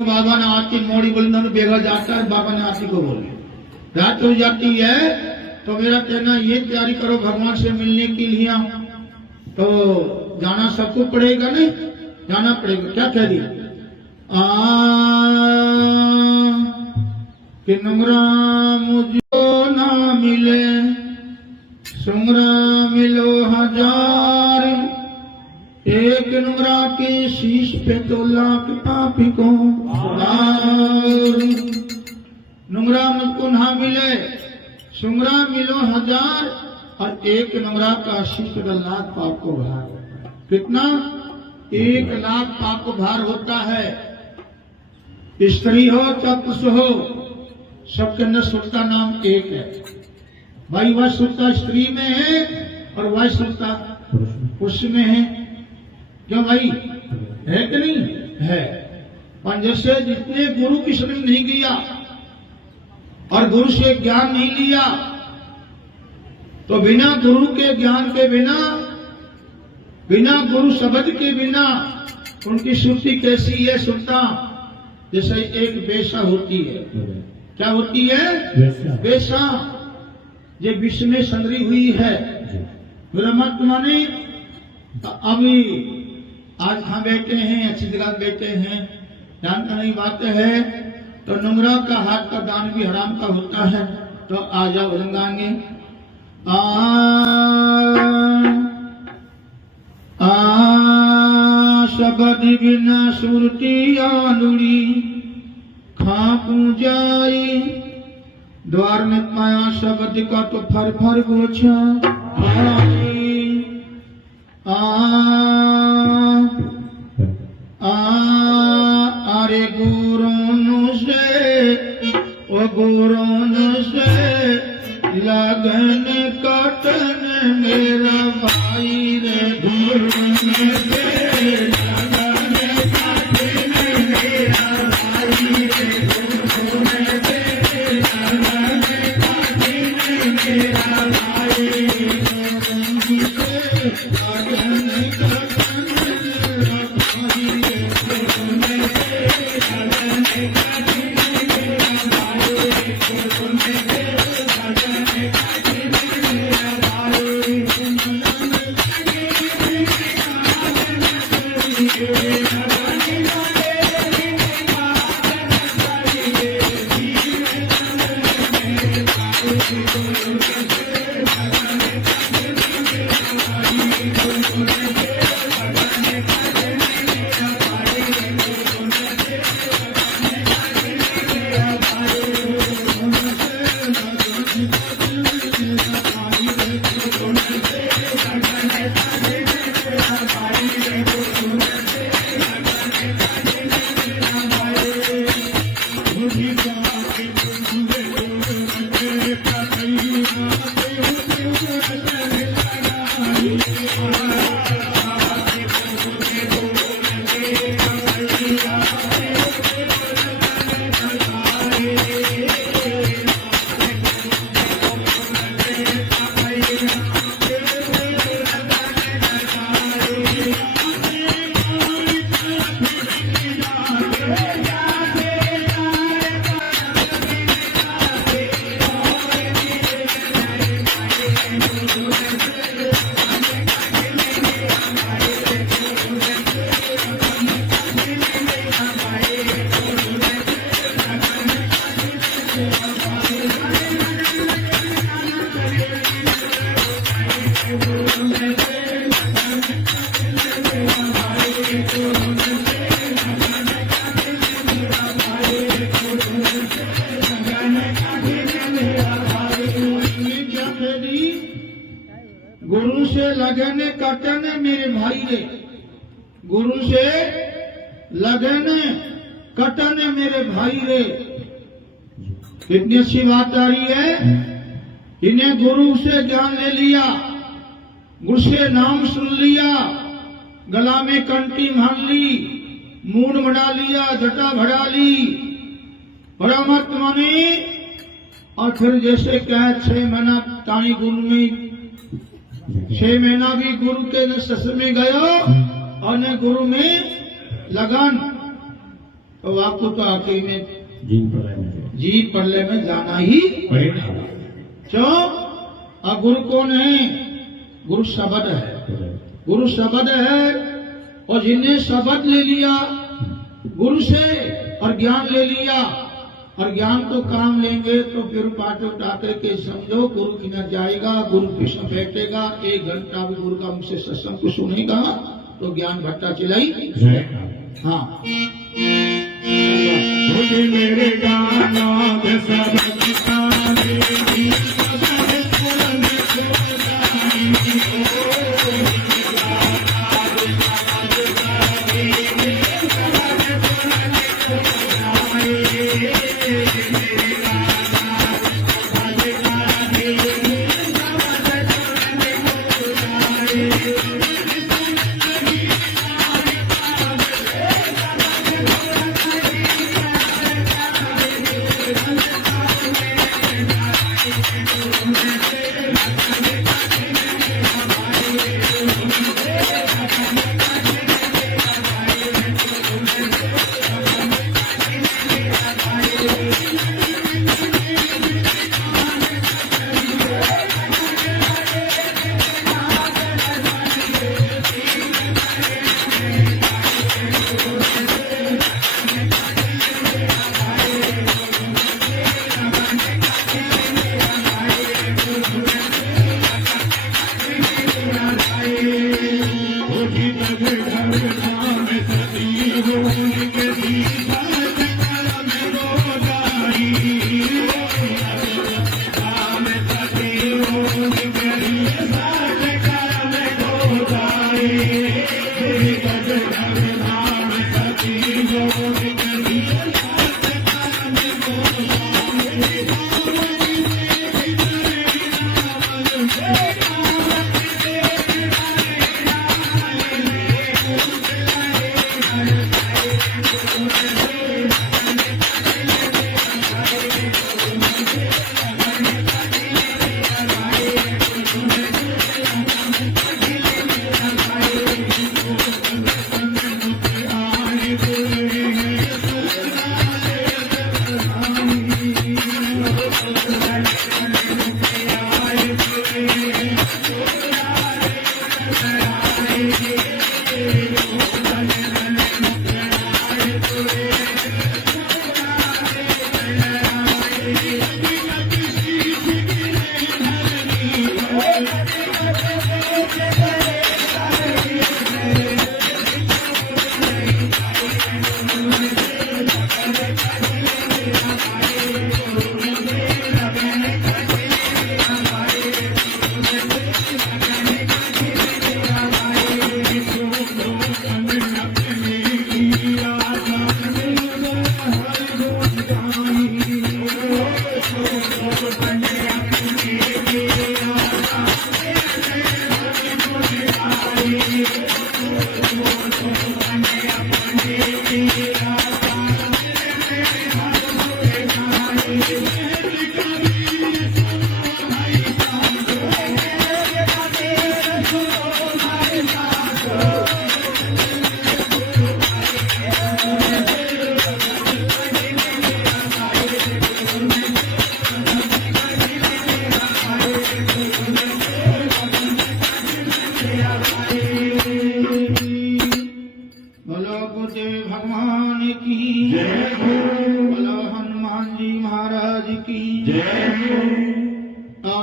बाबा ने आरती मोड़ी बोली ना बेघर जाता है, बाबा ने आरती को बोली रात हो जाती है तो मेरा कहना ये तैयारी करो भगवान से मिलने के लिए, तो जाना सबको पड़ेगा, नहीं जाना पड़ेगा। क्या कह रही कि नुंगरा मुझको ना मिले सुंगरा मिलो हजार, एक नुंगरा के शीश पे तो लाख पापी को नुंगरा मुझको ना मिले सुंगरा मिलो हजार, और एक नुंगरा का शीश पे लाख पाप को भार। कितना? 1 लाख पाप को भार होता है। स्त्री हो चाहे पुरुष हो, सबके अंदर सुरता नाम एक है भाई। वह सुरता स्त्री में है और वह सुरता पुरुष में है। क्यों भाई? है कि नहीं है? पर जैसे जितने गुरु की शरण नहीं गया और गुरु से ज्ञान नहीं लिया, तो बिना गुरु के ज्ञान के बिना गुरु शब्द के बिना उनकी सुरती कैसी है? सुरता जैसे एक बेसा होती है। क्या होती है? बेसा। ये विष में संग्रही हुई है। ब्रह्मात्मा ने अभी आज हम बैठे हैं, अच्छी जगह बैठे हैं, जानता नहीं बात है, तो नुंगरा का हाथ का दान भी हराम का होता है। तो आ जाओ भजंगांगे शब्द बिना सुरती आलुड़ी खापू जाई, द्वार में पाया शब्द का तो फर फर गोछा अरे गुरों से लगन कटन मेरा भाई रे, गुरों से लगन कटन मेरा भाई रे, गुरों से लगन कटन मेरा भाई रे, गुरों से लगन कटन मेरा भाई रे, गुरों से लगन कटन मेरा भाई रे, गुरों से गुरु से लगन कटन मेरे भाई रे, गुरु से लगन कटन मेरे भाई रे। कितनी अच्छी बात आ रही है। इन्हें गुरु से ज्ञान ले लिया, गुरु से नाम सुन लिया, गला में कंठी मान ली, मूड बढ़ा लिया, जटा बढ़ा ली परमात्मा ने, और फिर जैसे क्या 6 महीना तानी गुरु में 6 महीना भी गुरु के न सस में गया और न गुरु में लगन। तो आपको तो आखिर में जी प्रलय में जाना ही पड़ेगा। क्यों? और गुरु कौन है? गुरु शब्द है, गुरु शब्द है। और जिन्हें शब्द ले लिया गुरु से और ज्ञान ले लिया, और ज्ञान तो काम लेंगे तो फिर पाठ उठा करके समझो गुरु की न जाएगा, गुरु कृष्ण बैठेगा, 1 घंटा भी गुरु का मुझसे सत्संग को सुनेगा तो ज्ञान भट्टा चलाई। हाँ, मेरे गाना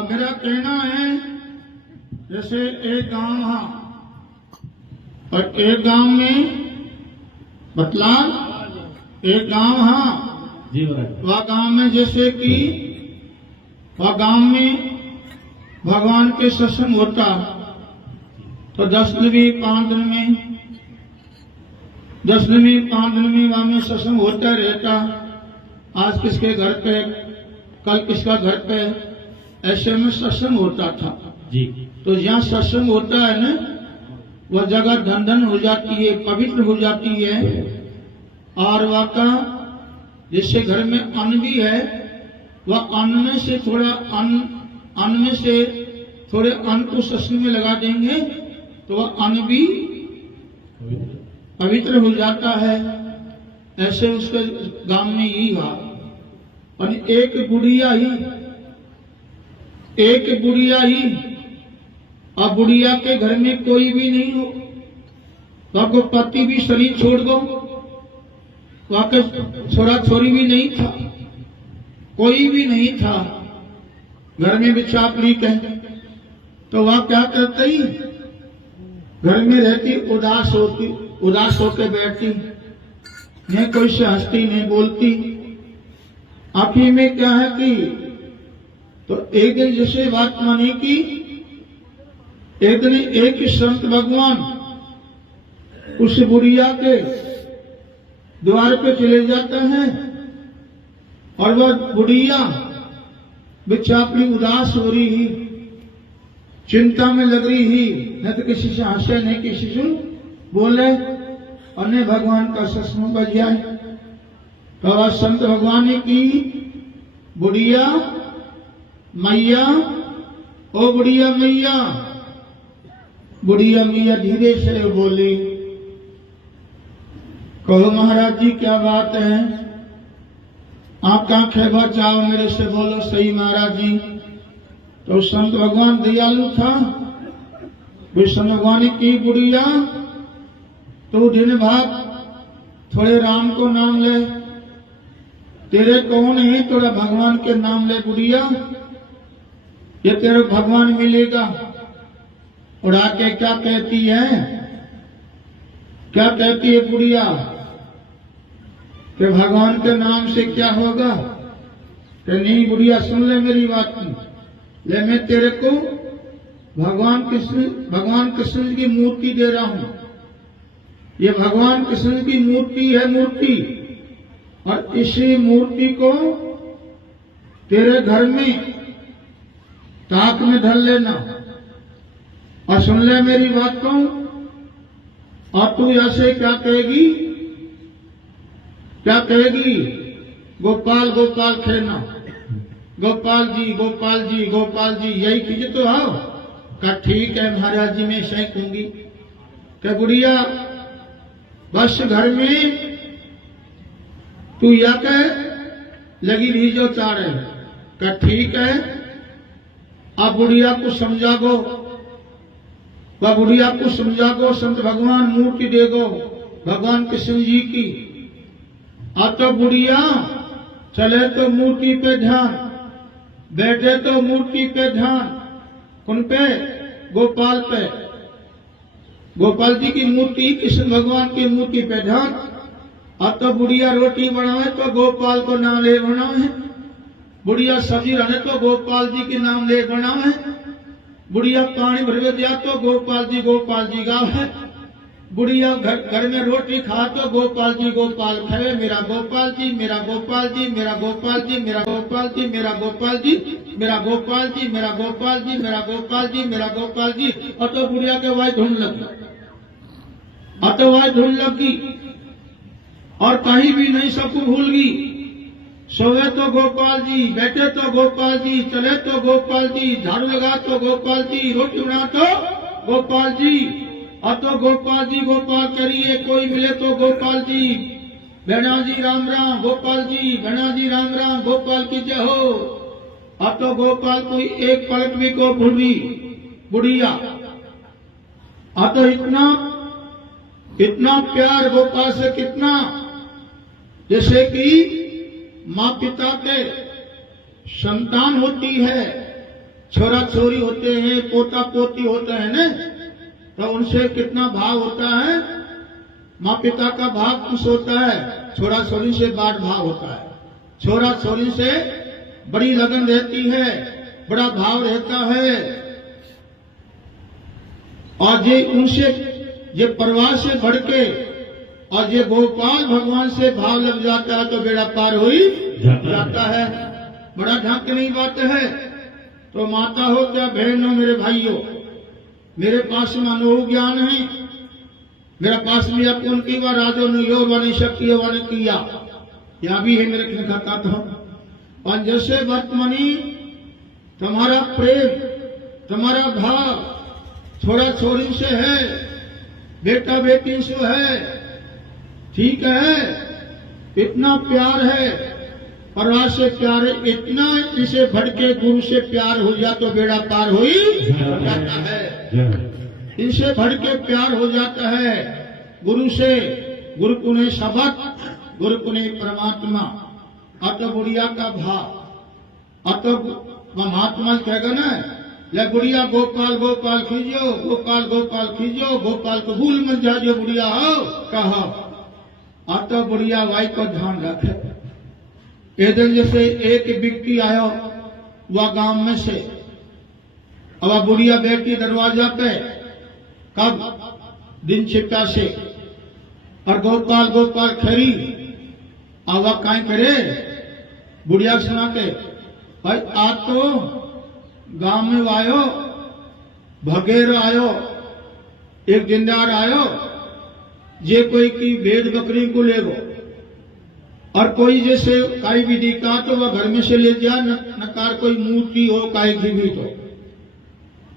मेरा कहना है जैसे एक गांव हाँ और एक गांव में मतलब एक गांव हाँ वह गांव में जैसे कि वह गांव में भगवान के सत्संग होता तो 10 दिन में 5 दिन में 10 दिन में 5 दिन में वहां में सत्संग होता रहता। आज किसके घर पे कल किसका घर पे ऐसे में सत्संग होता था जी। तो जहाँ सत्संग होता है ना वह जगह धन धन हो जाती है, पवित्र हो जाती है। और वह का जिससे घर में अन्न भी है वह अन्न में से थोड़ा अन्न में से थोड़े अन्न को सत्संग में लगा देंगे तो वह अन्न भी पवित्र हो जाता है। ऐसे उसके गांव में ही हुआ। और एक बुढ़िया ही, और बुढ़िया के घर में कोई भी नहीं हो, तो आपको पति भी शरीर छोड़ दो, वहां के छोरा छोरी भी नहीं था, कोई भी नहीं था, घर में भी चापड़ी के। तो वह क्या करती, घर में रहती, उदास होकर बैठती, नहीं कोई से हंसती नहीं बोलती। आखिर में क्या है कि तो एक दिन जैसे बात मानी कि एक दिन एक ही संत भगवान उस बुढ़िया के द्वार पे चले जाते हैं, और वह बुढ़िया बेचारी उदास हो रही ही, चिंता में लग रही ही, न तो किसी से हंसे नहीं किसी से बोले, और न भगवान का सत्संग बज जाए। तो वह संत भगवान ने की, बुढ़िया मैया, ओ बुढ़िया मैया। बुढ़िया मैया धीरे से बोली, कहो महाराज जी क्या बात है, आप कहाँ खेबा चाहो, मेरे से बोलो सही महाराज जी। तो संत भगवान दयालु था, विष्णु भगवान की बुढ़िया तो दिन भाग थोड़े राम को नाम ले, तेरे कौन है, थोड़ा भगवान के नाम ले बुढ़िया, ये तेरे भगवान मिलेगा। और आके क्या कहती है, क्या कहती है बुढ़िया कि भगवान के नाम से क्या होगा। कि नहीं बुढ़िया सुन ले मेरी बात, ले मैं तेरे को भगवान कृष्ण की मूर्ति दे रहा हूं, ये भगवान कृष्ण की मूर्ति है, मूर्ति, और इसी मूर्ति को तेरे घर में ताक में धर लेना, और सुन ले मेरी बात को। और तू ऐसे क्या कहेगी, क्या कहेगी, गोपाल गोपाल खेना, गोपाल जी गोपाल जी गोपाल जी, यही चीज तो हो। का ठीक है महाराज जी, मैं सही कहूंगी। क्या बुढ़िया बस घर में तू या कह लगी रही जो चाह रहे, का ठीक है। अब बुढ़िया को समझा गो, वह बुढ़िया को समझा गो, संत भगवान मूर्ति देगो भगवान कृष्ण जी की। अब तो बुढ़िया चले तो मूर्ति पे ध्यान, बैठे तो मूर्ति पे ध्यान, कौन पे, गोपाल पे, गोपाल जी की मूर्ति, कृष्ण भगवान की मूर्ति पे ध्यान। अब तो बुढ़िया रोटी बनावे तो गोपाल को नाम ले बनावे, बुढ़िया सब्जी रहे तो गोपाल जी के नाम ले बनावे, बुढ़िया पानी भरवे दिया तो गोपाल जी गाँव है, बुढ़िया घर में रोटी खा तो गोपाल खावे, मेरा गोपाल जी मेरा गोपाल जी मेरा गोपाल जी मेरा गोपाल जी मेरा गोपाल जी मेरा गोपाल जी मेरा गोपाल जी मेरा गोपाल जी मेरा गोपाल जी। और तो बुढ़िया के वाई ढूंढ लगी, और तो वाई ढूंढ लगी, और कहीं भी नहीं सबको भूल गई। सोए तो गोपाल जी, बैठे तो गोपाल जी, चले तो गोपाल जी, झाड़ू लगा तो गोपाल जी, रोटी बना तो गोपाल जी, और तो गोपाल जी गोपाल करिए, कोई मिले तो गोपाल जी, भेणा जी राम राम गोपाल जी, भेणा जी राम राम गोपाल की जय हो। अब तो गोपाल कोई एक पलट भी को भूली बुढ़िया। अब तो इतना प्यार गोपाल से, कितना जैसे कि माँ पिता के संतान होती है, छोरा छोरी होते हैं, पोता पोती होते हैं न, तो उनसे कितना भाव होता है, माँ पिता का भाव कुछ होता है, छोरा छोरी से बाढ़ भाव होता है, छोरा छोरी से बड़ी लगन रहती है, बड़ा भाव रहता है। और ये उनसे ये परिवार से बढ़ के और ये गोपाल भगवान से भाव लग जाता है तो बेड़ा पार हो ही जाता है। बड़ा ढंग की नहीं बात है। तो माता हो क्या बहन हो मेरे भाइयों, मेरे पास में अनुभव ज्ञान है, मेरा पास में अब उनकी बार राजो योग वाली शक्ति वाले किया, यहाँ भी है मेरे लिए खाता था। और जैसे वर्तमानी तुम्हारा प्रेम, तुम्हारा भाव छोड़ा छोरी से है, बेटा बेटी से है, ठीक है, इतना प्यार है, परिवार से प्यार है, इतना इसे भड़के गुरु से प्यार हो जाए तो बेड़ा पार हो ही जाता है। इनसे भड़के प्यार हो जाता है गुरु से। गुरु कुने शब्द, गुरु कुने परमात्मा। अत बुढ़िया का भाव, अत महात्मा कहेगा ना, ले बुढ़िया गोपाल गोपाल खींचो, गोपाल गोपाल खींचो, गोपाल को भूल मत जाओ बुढ़िया हो कहो। अत बुढ़िया वाई को ध्यान रखे। एक जैसे एक व्यक्ति आयो वह गांव में से, अब बुढ़िया बैठी दरवाजा पे, कब दिन छिपा से, और गोपाल गोपाल खरी आवा काई करे, बुढ़िया सुना के भाई आज तो गांव में आयो, भगेर आयो, एक जिंदार आयो, जे कोई की भेड़ बकरी को ले गो, और कोई जैसे काई विधि का तो वह घर में से ले जा, नकार कोई मूर्ति हो काई की भी तो।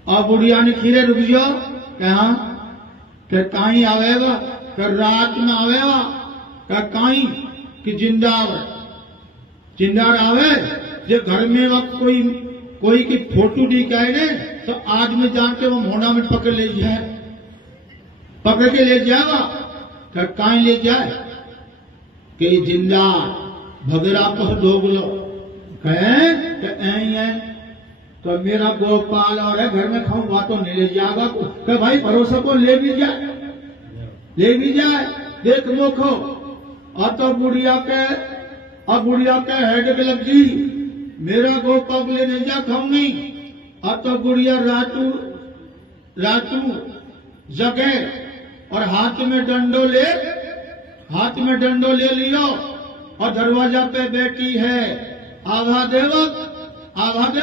और बुढ़िया ने खीरे रुक जाओ, कहा कि काई आवेगा, कि रात में आवेगा, कि काई कि जिंदार आवे, जे घर में वक्त कोई की फोटो दिखाए ने तो आज में जान के वो मोड़ा में पकड़ ले जाए, पकड़ के ले जाएगा, कि काई ले जाए कि जिंदार भगरा को दोगलो कहे कि है तो मेरा गोपाल और है घर में खाऊंगा तो नहीं ले जाएगा, कि भाई भरोसा को ले भी जाए, ले भी जाए। देख मोखो अब तो बुढ़िया के हेड लग गई, मेरा गोपाल ले नहीं जा खाऊंगी। अब तो बुढ़िया रातू जगह और हाथ में डंडो ले लियो और दरवाजा पे बैठी है, आभा दे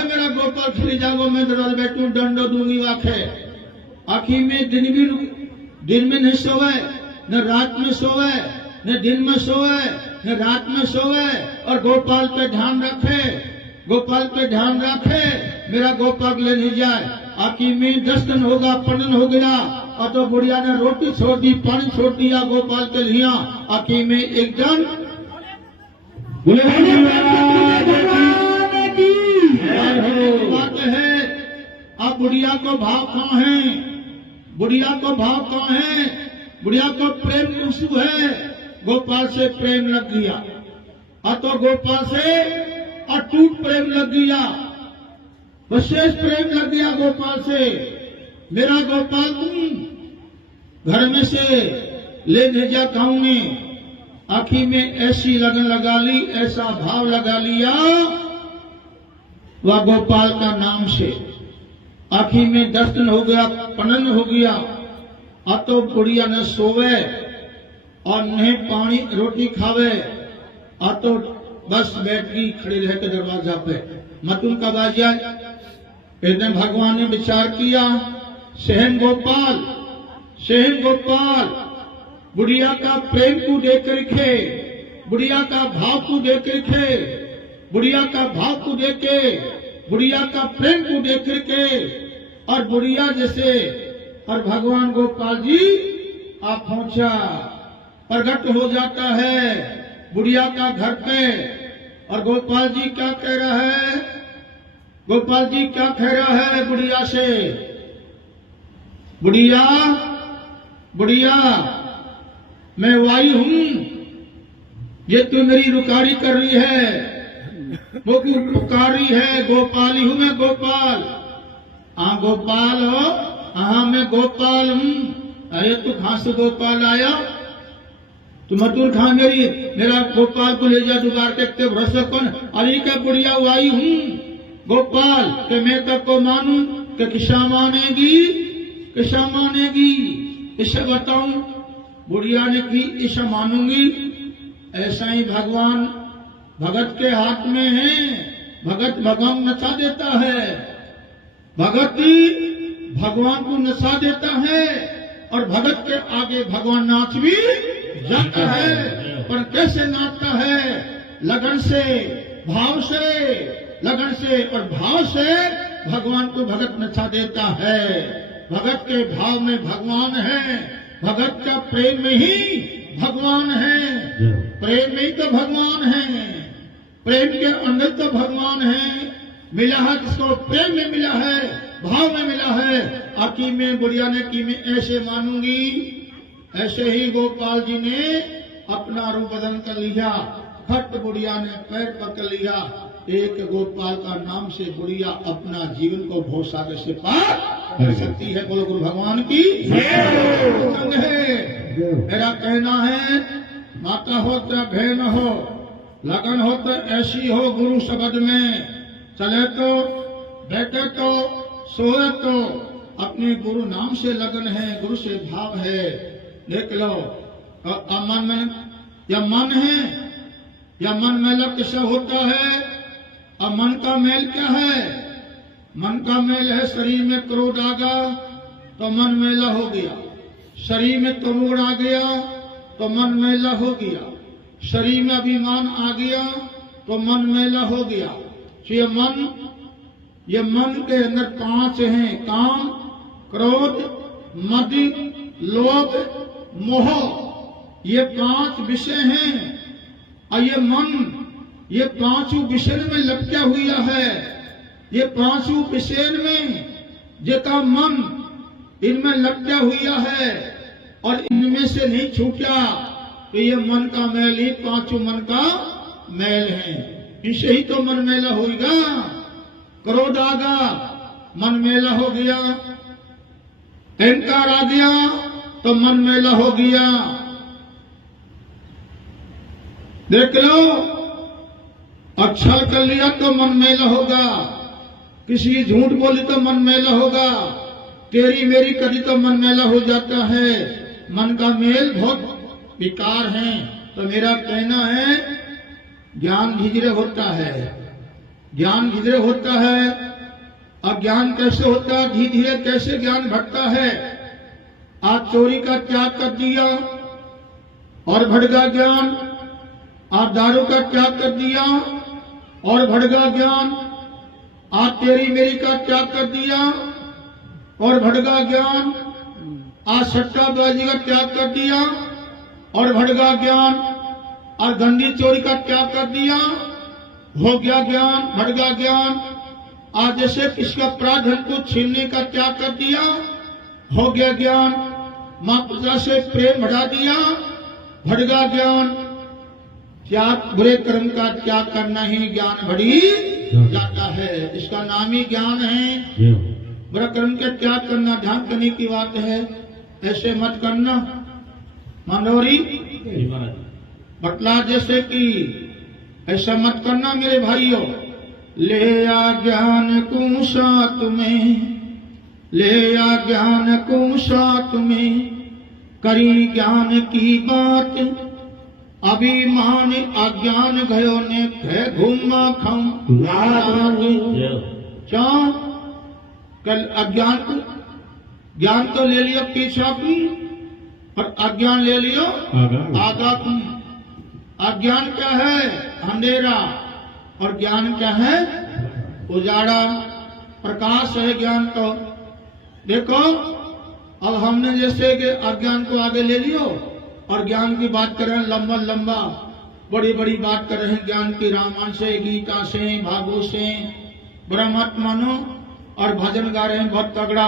मेरा गोपाल खिली जागो, मैं दरवाजा बैठू डंडो दूंगी वाखे। आखिर में दिन में नहीं सोवे, न रात में सोवे, न दिन में सोवे, न रात में सोवे, और गोपाल पे ध्यान रखे, मेरा गोपाल ले नहीं जाए। आखिर में 10 दिन होगा, 15 दिन हो गया, और तो बुढ़िया ने रोटी छोड़ दी, पानी छोड़ दिया गोपाल के लिया। आखिर में एक दिन बात है, अब बुढ़िया को भाव कहाँ है, बुढ़िया को प्रेम उसू है, गोपाल से प्रेम लग गया, और तो गोपाल से अटूट प्रेम लग गया, विशेष प्रेम लग गया गोपाल से। मेरा गोपाल तुम घर में से ले नहीं जा खाऊंगी। आखिर में ऐसी लगन लगा ली, ऐसा भाव लगा लिया वह गोपाल का नाम से। आखिर में 10 दिन हो गया, 15 दिन हो गया, अब तो बुढ़िया न सोवे और न पानी रोटी खावे, अब तो बस बैठ गई खड़ी रह के दरवाजा पे। मतुन का बाजा एक दिन भगवान ने विचार किया, सहन गोपाल बुढ़िया का प्रेम को देख रखे, बुढ़िया का भाव को देख रखे, बुढ़िया का भाव को देखे, बुढ़िया का प्रेम को देख रखे, और बुढ़िया जैसे, और भगवान गोपाल जी आप पहुंचा, प्रकट हो जाता है बुढ़िया का घर पे। और गोपाल जी क्या कह रहा है, गोपाल जी क्या कह रहा है बुढ़िया से, बुढ़िया मैं वाई हूं, ये तू मेरी रुकारी कर रही है, वो पुकारी है, गोपाली हूं मैं, गोपाल। हाँ गोपाल हो, हाँ मैं गोपाल हूं। अरे तू कहां से गोपाल आया, तू मतूर खा मेरा गोपाल को ले जा दुबार देखते भरोसा कौन। अरे क्या बुढ़िया आई हूं गोपाल के मैं तब को मानू कि किसा मानेगी, इसे बताऊं। बुढ़िया ने की इसे मानूंगी। ऐसा ही भगवान भगत के हाथ में है, भगत भगवान नचा देता है, भगत भगवान को नचा देता है, और भगत के आगे भगवान नाच भी जाता है। पर कैसे नाचता है, लगन से, भाव से, लगन से और भाव से भगवान को भगत नचा देता है। भगत के भाव में भगवान है, भगत का प्रेम में ही भगवान है, प्रेम में ही तो भगवान है, प्रेम के अंदर तो भगवान है। मिला है जिसको प्रेम में मिला है, भाव में मिला है। आकी में बुढ़िया ने की मैं ऐसे मानूंगी, ऐसे ही गोपाल जी ने अपना रूप बदल कर लिया। फट बुढ़िया ने पैर पकड़ लिया। एक गोपाल का नाम से बुढ़िया अपना जीवन को भव सागर से पार कर सकती है। बोलो गुरु भगवान की संग है। मेरा कहना है, माता हो तो बहन हो, लगन हो तो ऐसी हो गुरु शब्द में। चले तो बैठे तो सोए तो अपने गुरु नाम से लगन है, गुरु से भाव है। देख लो अमन में या मन है या मन मैला कैसा होता है। अब मन का मेल क्या है? मन का मेल है शरीर में क्रोध आ गया तो मन मैला हो गया, शरीर में तमोगुण आ गया तो मन मैला हो गया, शरीर में अभिमान आ गया तो मन मैला हो गया। तो ये मन के अंदर 5 हैं, काम, क्रोध, मद, लोभ, मोह। ये 5 विषय हैं और ये मन ये 5 विषय में लटका हुआ है। ये 5 विषय में जेका मन इनमें लटका हुआ है और इनमें से नहीं छूटा तो ये मन का मैल ही 5 मन का मैल है। इसे ही तो मन मैला होगा। क्रोध आ गया, मन मैला हो गया। अहंकार आ गया तो मन मैला हो गया। देख लो, छल कर लिया तो मन मैला होगा, किसी झूठ बोली तो मन मैला होगा, तेरी मेरी कदी तो मन मैला हो जाता है। मन का मेल बहुत विकार है। तो मेरा कहना है, ज्ञान धीरे होता है, ज्ञान धीरे होता है। अब ज्ञान कैसे होता है, धीरे धीरे कैसे ज्ञान घटता है। आज चोरी का त्याग कर दिया और बढ़ गया ज्ञान। आप दारू का त्याग कर दिया और बढ़ गया ज्ञान। आज तेरी मेरी का त्याग कर दिया और बढ़ गया ज्ञान। आज सट्टाबाजी का त्याग कर दिया और बढ़ गया ज्ञान। और गंदी चोरी का त्याग कर दिया, हो गया ज्ञान, बढ़ गया ज्ञान। आज जैसे किसका प्राधन को छीनने का त्याग कर दिया, हो गया ज्ञान। मां पिता से प्रेम बढ़ा दिया, बढ़ गया ज्ञान। त्याग, बुरे कर्म का त्याग करना ही ज्ञान बढ़ी जाता है। इसका नाम ही ज्ञान है। बुरा कर्म का त्याग करना ध्यान करने की बात है। ऐसे मत करना मनोरी बतला जैसे कि ऐसा मत करना मेरे भाइयों। ले आ ज्ञान को साथ में, ले आ ज्ञान को साथ में, करी ज्ञान की बात। अभिमान अज्ञान गयो ने खे घूमा खम क्या कल अज्ञान को, ज्ञान तो ले लियो पीछा की और अज्ञान ले लियो आगा की। अज्ञान क्या है? अंधेरा। और ज्ञान क्या है? उजाड़ा, प्रकाश है ज्ञान तो। देखो अब हमने जैसे कि अज्ञान को आगे ले लियो और ज्ञान की बात कर रहे हैं, लंबा लंबा बड़ी बड़ी बात कर रहे हैं ज्ञान की, रामायण से, गीता से, भागवत से, ब्रह्मत मानो और भजन गा रहे हैं बहुत तगड़ा।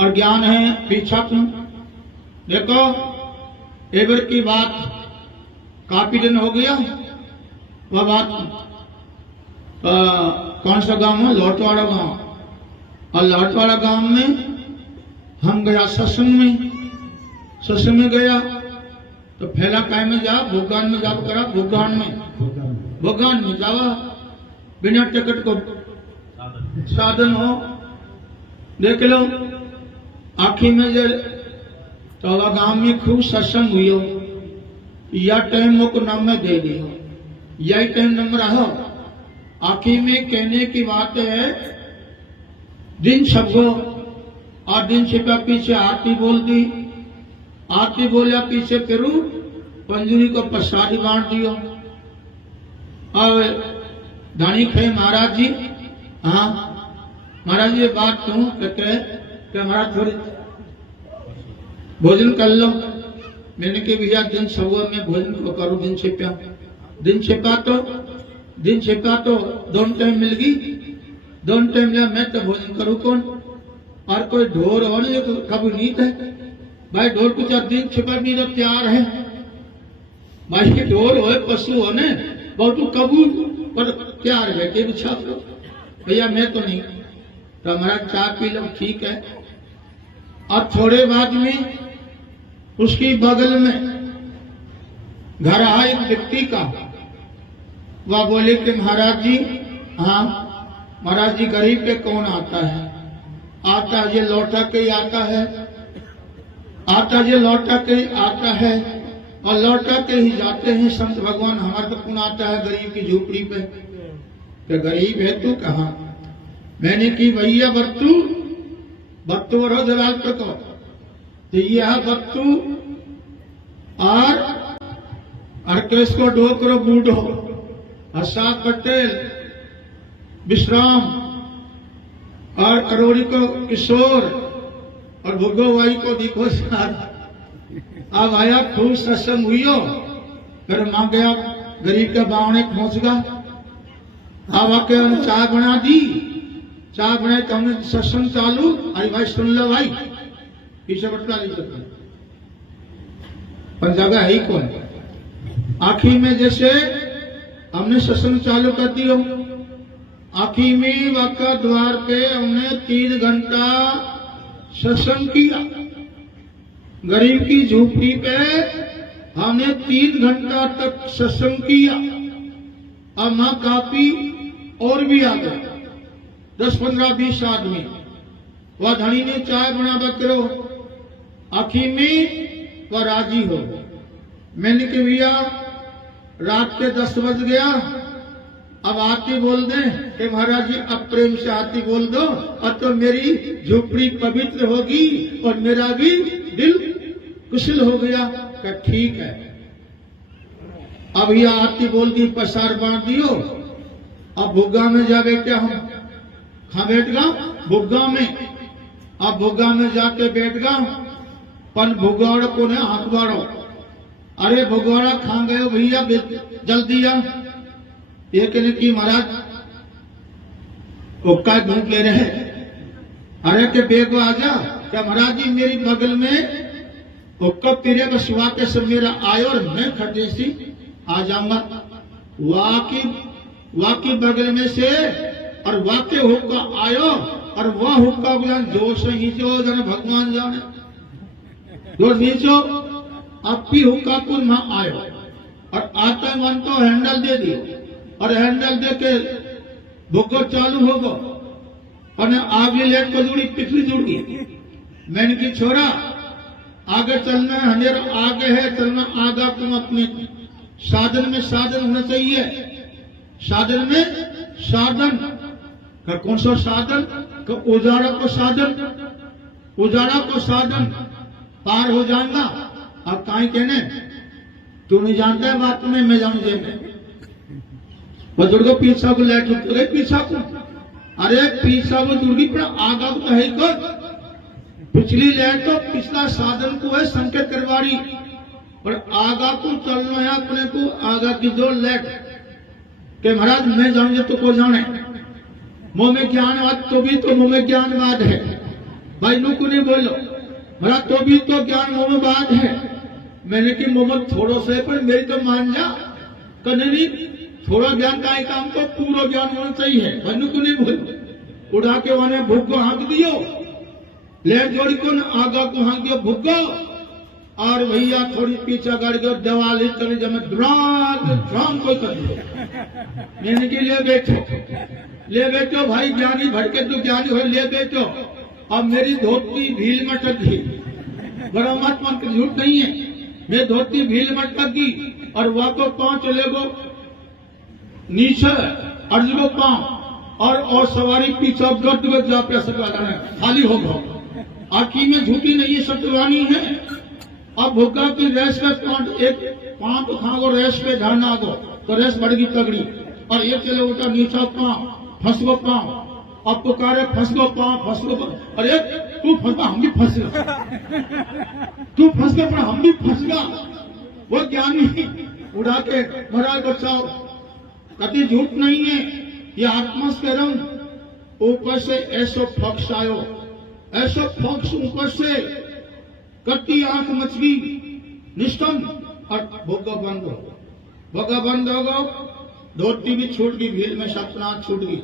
और ज्ञान है पीछा। देखो एबर की बात काफी दिन हो गया। वह बात कौन सा गांव है? लौटवाड़ा गांव। और लौटवाड़ा गांव में हम गया सत्संग में। सत्संग में गया तो फैला काय में जा, भोगान में जाओ करा, भोगान में जावा, बिना टिकट को साधन हो। देख लो आखिर में जो तो गांव में खूब सत्संग हुई। या टाइम को नाम में दे दियो, यही टाइम नंबर रहो। आखिर में कहने की बात है, दिन सबको और दिन से पीछे आरती बोल दी। आरती बोलिया पीछे करू पंजुरी को प्रसादी बांट दियो। और धानी खे महाराज जी, हाँ महाराज जी ये बात कहूं कहते महाराज थोड़ी भोजन कर लो। मैंने के भैया दिन सवा में भोजन को करो, दिन छिपा तो दोनों टाइम मिल गई, दोनों टाइम लिया मैं तो भोजन करूँ कौन, और कोई ढोर हो नहीं तो कभी नींद है भाई, ढोर कुछ दिन छिपा नहीं तो तैयार है भाई, के ढोर हो पशु हो ने बहुत कबूल पर तैयार है के बिछा करो भैया, मैं तो नहीं, तो हमारा चाय पी लो ठीक है। और थोड़े बाद में उसकी बगल में घर आया एक व्यक्ति का, वह बोले कि महाराज जी, हाँ महाराज जी गरीब पे कौन आता है, आता है ये लौटा के ही आता है, आता ये लौटा के ही आता है और लौटा के ही जाते हैं संत भगवान। हमारा तो कौन आता है गरीब की झोपड़ी पे, कि गरीब है तू कहा, मैंने की भैया बत्तू और जलाल को तो यह बत्तू और किसको डोकरो बूढ़ो अशाक पटेल विश्राम और करोड़ी को किशोर और भुगोवाई को दिखो साथ। अब आया खूब सत्संग हुई हो, फिर मां गया गरीब के बावने पहुंच गया, अब आके हम चाय बना दी, चाय बनाए तो हमने सत्संग चालू, अरे भाई सुन लो भाई, पीछे बटला लीजिए पर जगह है ही कौन। आखिर में जैसे हमने सत्संग चालू कर दियो, आखिर में वाका द्वार पे हमने 3 घंटा सत्संग किया, गरीब की झोपड़ी पे हमने 3 घंटा तक सत्संग किया। अब मां काफी और भी आ गए 10, 15, 20 आदमी, वह धनी ने चाय बना करो, आखिर में वह राजी हो। मैंने कि भैया रात के 10 बज गया, अब आती बोल दे कि महाराज जी अब प्रेम से आती बोल दो, और तो मेरी झोपड़ी पवित्र होगी और मेरा भी दिल कुशल हो गया। का ठीक है, अब यह आती बोल दी, पसार बांध दियो, अब भुग्गा में जा बैठे हम, खा बैठ गया भुग्गा में, अब भुग्गा में जाके बैठ गया, पन भुग्गाड़ को ने हाथ बाड़ो, अरे भुग्गाड़ा खा गए भैया जल्दी आ, ये कहने की महाराज उक्का ढूंढ ले रहे, अरे के बेगो आजा, क्या महाराज जी मेरी बगल में उक्का पीरे का सुहा के सब मेरा आयो और मैं खड़े सी आ जाऊंगा, वाकी बगल में से और वाके हुक्का आयो, और वह हुक्का ज्ञान जोर से खींचो जन भगवान जाने, जोर खींचो, अब भी हुक्का को ना आयो, और आता मन तो हैंडल दे दियो, और हैंडल दे के भुग्गो चालू होगो, और आगे लेट को जुड़ी पिछली जुड़ी, मैंने की छोरा आगे चलना है, अंधेरा आगे है चलना आगा, तुम अपने साधन में साधन होना चाहिए, साधन में साधन का कौन सा साधन का उजाड़ा को साधन, उजाड़ा को साधन पार हो जाएगा। अब कहीं कहने तू नहीं जानता है बात में, मैं जानू देने बुजुर्ग पीछा को लेट गए, पीछा को, अरे पीछा को दुर्गी पर आगा को है कर, पिछली लेट तो पिछला साधन को है संकेत करवाड़ी, और आगा को चलना है अपने को, आगा की जो लेट के महाराज मैं जान तो को जाने, मुंह में ज्ञानवाद तो भी तो मुंह में ज्ञानवाद है भाई, नु को नहीं बोलो महाराज तो भी तो ज्ञान मुंह में बात है, मैंने की मुंह में थोड़ो से पर मेरी तो मान जा, कहीं थोड़ा ज्ञान का ही काम तो पूरा ज्ञान होना चाहिए भाई, नु को नहीं बोलो, उड़ा के वहां भूख को हाँक दियो, लेट जोड़ी को आगा को हाँक दियो भुग्गो, और भैया थोड़ी पीछा गाड़ी को दवाली चले जब ड्राम कोई कर दिया, मैंने के ले बैठो भाई, ज्ञानी भटके तो ज्ञानी हो, ले बैठो। अब मेरी धोती भील में टक गई, बड़ा मत मन झूठ नहीं है, मैं धोती भील में टक गई, और वह को पांव चले गो नीचे, अर्ज को पांव, और सवारी पीछा गद गद जा पे खाली हो गो, आखी में झूठी नहीं है, सतवानी है। अब भुग्गा की रेस का एक पांव तो खागो, रेस पे ध्यान आगो तो रेस बढ़ गई तगड़ी, और एक चले उठा नीचा पांव, फंस गो पांव, अब पुकारे फंस गो पांव, और एक तू फंस गया हम भी फंस गया, तू फंस गया पर हम भी फंस गया। वो ज्ञानी उड़ा के महाराज बचाओ, कति झूठ नहीं है, ये आत्मा से रंग ऊपर से ऐसो फक्स आयो, ऐसो फक्स ऊपर से कति आंख मच गई निष्ठम और भोगा बंद हो गो, धोती भी छूट गई, भीड़ में सपना छूट गई।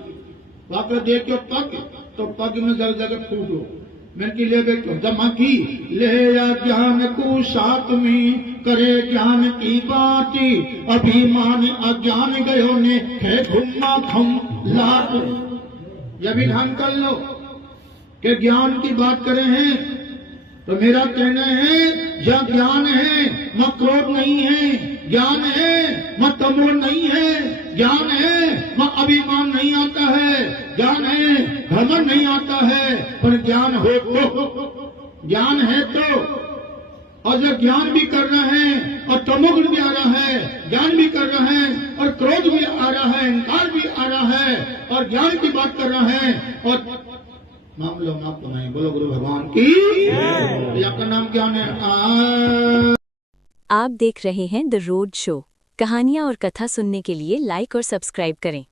वापस देखो पग तो पग में जग जगह फूटो, मैंने की ले बैठो जमा की ले या ज्ञान को साथ में करे ज्ञान की बात, अभिमान अज्ञान गयो ने है घुमा घुम लाट। यह भी ध्यान कर लो कि ज्ञान की बात करे हैं तो मेरा कहना है यह ज्ञान है, म क्रोध नहीं है, ज्ञान है म तमोर नहीं है, ज्ञान है म अभिमान नहीं आता है, ज्ञान है घमंड नहीं आता है, पर ज्ञान हो तो, ज्ञान है तो, और जब ज्ञान भी कर रहे हैं और तमोगुण भी आ रहा है, ज्ञान भी कर रहे हैं और क्रोध भी आ रहा है, अहंकार भी आ रहा है और ज्ञान की बात कर रहे हैं और मामलो माफ नहीं। बोलो गुरु भगवान की। आपका नाम क्या है? आप देख रहे हैं द रोड शो। कहानियाँ और कथा सुनने के लिए लाइक और सब्सक्राइब करें।